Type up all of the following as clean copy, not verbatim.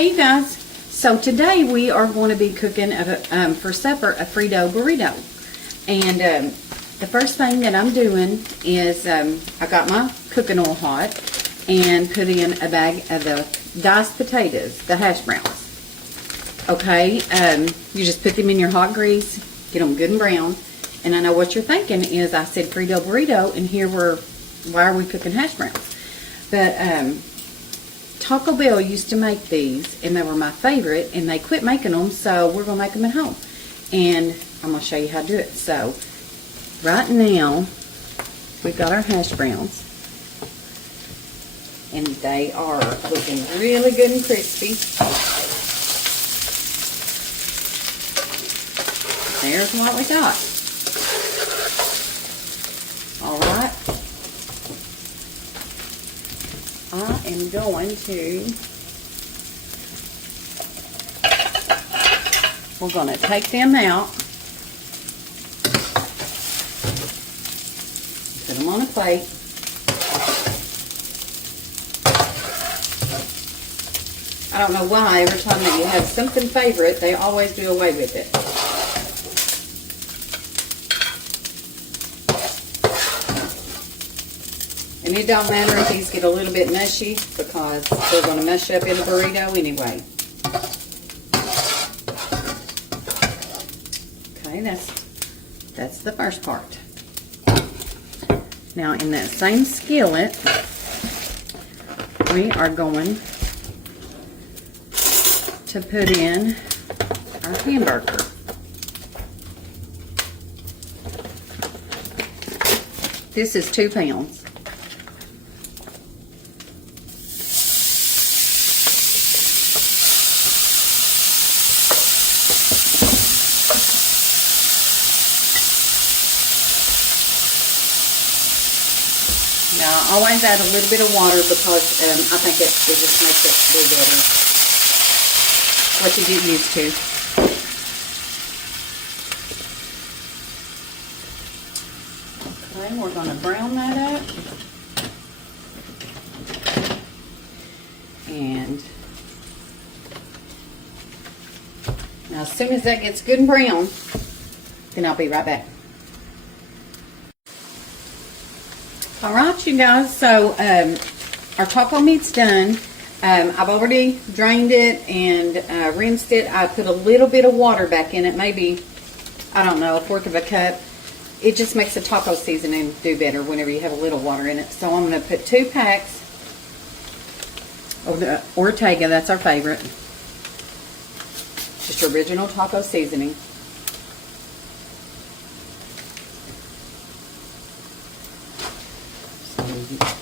Hey you guys, so today we are going to be cooking for supper a Frito Burrito. And the first thing that I'm doing is I got my cooking oil hot and put in a bag of the diced potatoes, the hash browns. Okay, you just put them in your hot grease, get them good and brown. And I know what you're thinking is I said Frito Burrito and why are we cooking hash browns? But Taco Bell used to make these, and they were my favorite, and they quit making them, so we're going to make them at home. And I'm going to show you how to do it. So, right now, we've got our hash browns, and they are looking really good and crispy. There's what we got. Alright. I am going to, we're going to take them out, put them on a plate. I don't know why every time that you have something favorite, they always do away with it. And it don't matter if these get a little bit mushy because they're going to mush up in a burrito anyway. Okay, that's the first part. Now in that same skillet, we are going to put in our hamburger. This is 2 pounds. Now, I always add a little bit of water because I think it just makes it a little better. What you get used to. Okay, we're going to brown that up. And now, as soon as that gets good and brown, then I'll be right back. Alright you guys, so our taco meat's done. I've already drained it and rinsed it. I put a little bit of water back in it, maybe, I don't know, 1/4 of a cup. It just makes the taco seasoning do better whenever you have a little water in it. So I'm going to put 2 packs of the Ortega, that's our favorite. Just original taco seasoning.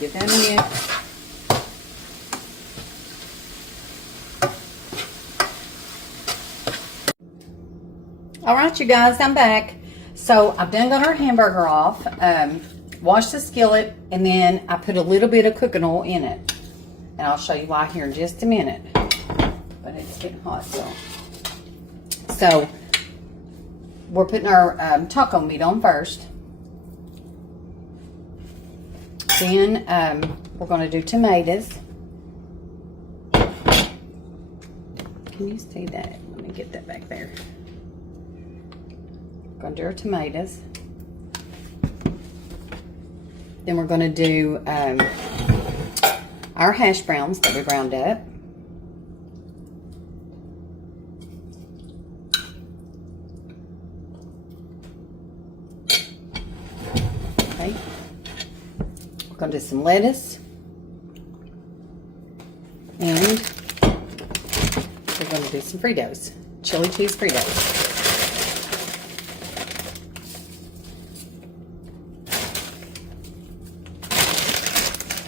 Give that a mix. Alright you guys, I'm back. So I've done got our hamburger off, washed the skillet, and then I put a little bit of cooking oil in it. And I'll show you why here in just a minute. But it's getting hot, so we're putting our taco meat on first. Then we're going to do tomatoes. Can you see that? Let me get that back there. We're going to do our tomatoes. Then we're going to do our hash browns that we ground up. Okay. We're going to do some lettuce, and we're going to do some Fritos, chili cheese Fritos.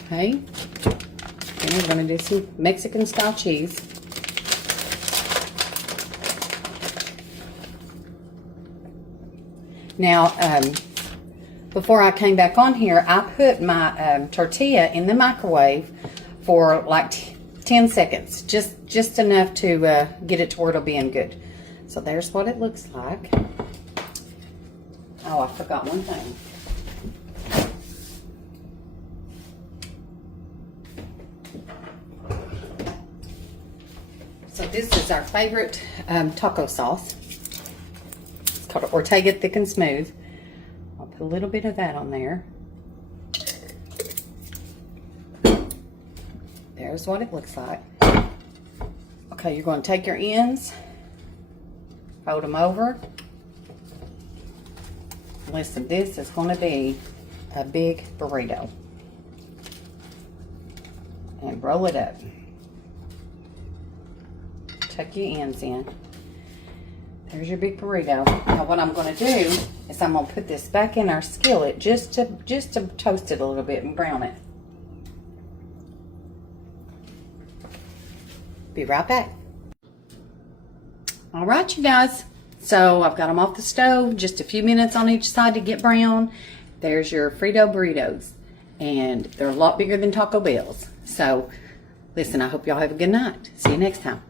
Okay, and we're going to do some Mexican style cheese. Now, before I came back on here, I put my tortilla in the microwave for like 10 seconds, just enough to get it to where it'll be in good. So there's what it looks like. Oh, I forgot one thing. So this is our favorite taco sauce. It's called Ortega Thick and Smooth. I'll put a little bit of that on there. There's what it looks like. Okay, you're going to take your ends, fold them over. Listen, this is going to be a big burrito. And roll it up. Tuck your ends in. There's your big burrito. Now what I'm going to do is I'm going to put this back in our skillet just to toast it a little bit and brown it. Be right back. All right, you guys. So I've got them off the stove, just a few minutes on each side to get brown. There's your Frito Burritos. And they're a lot bigger than Taco Bell's. So, listen, I hope y'all have a good night. See you next time.